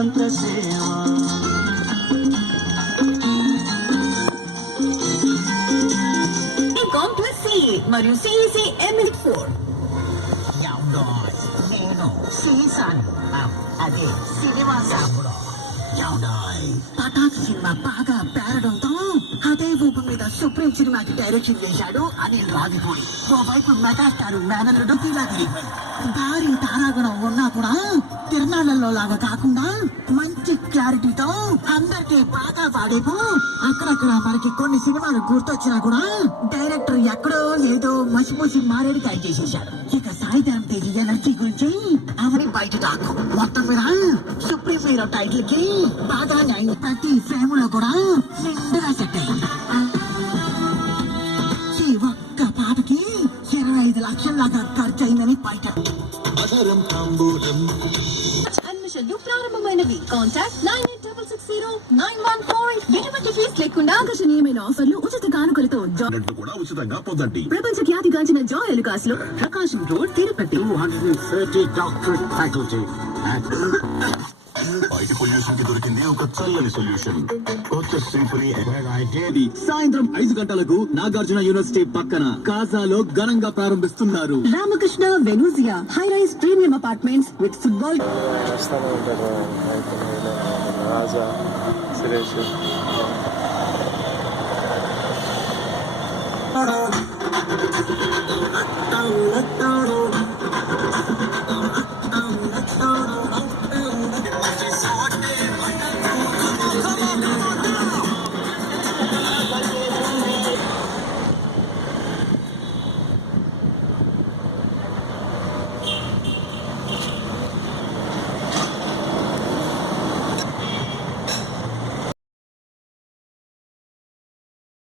వేదాంత సేవ complex CA మరియు CEC M4 నేను సీసాను అదే సినిమా సాంబుడు పటాక్ సినిమా బాగా పేరడంతో అదే ఊపు మీద సుప్రీం సినిమాకి డైరెక్షన్ చేశాడు అనిల్ రావిపూడి. ఓవైపు మెగాస్టార్ మేనల్లుడు తిలాగిరి. భారీ తారాగణం ఉన్నా కూడా తిరణాలలో లాగా కాకుండా మంచి క్లారిటీతో అందరికీ బాగా పాడేపు అక్కడక్కడ మనకి కొన్ని సినిమాలు గుర్తొచ్చినా కూడా డైరెక్టర్ ఎక్కడో ఏదో మసిమూసి మారేడుకాయ చేసేశాడు. ఇక సాయిధరం తేజీ ఎనర్జీ గురించి అవని బయట టాకు. మొత్తం మీద సుప్రీం హీరో టైటిల్ కి బాగా న్యాయం. ప్రతి ఫ్రేమ్ లో కూడా నిండుగా సెట్ అయింది. ఈ ఒక్క పాటకి 25 లక్షల లాగా ఖర్చు అయిందని బయట. అడ్మిషన్లు ప్రారంభమైనవి. కాంటాక్ట్ 98660914. ఎటువంటి ఫీజు లేకుండా ఆకర్షణీయమైన ఆఫర్లు, ఉచిత కానుకలతో కూడా ఉచితంగా పొందండి. ప్రపంచ ఖ్యాతిగాంచిన జాయ్ ఎలుకాస్ లో ప్రకాశం రోడ్, తిరుపతి. 230 doctorate faculty. బయట పొల్యూషన్ కి దొరికింది ఒక చల్లని సొల్యూషన్. కొత్త సింఫనీ. సాయంత్రం 5 గంటలకు నాగార్జున యూనివర్సిటీ పక్కన కాజాలో ఘనంగా ప్రారంభిస్తున్నారు. Ramakrishna Venezia high rise premium apartments with football. Raja Suresh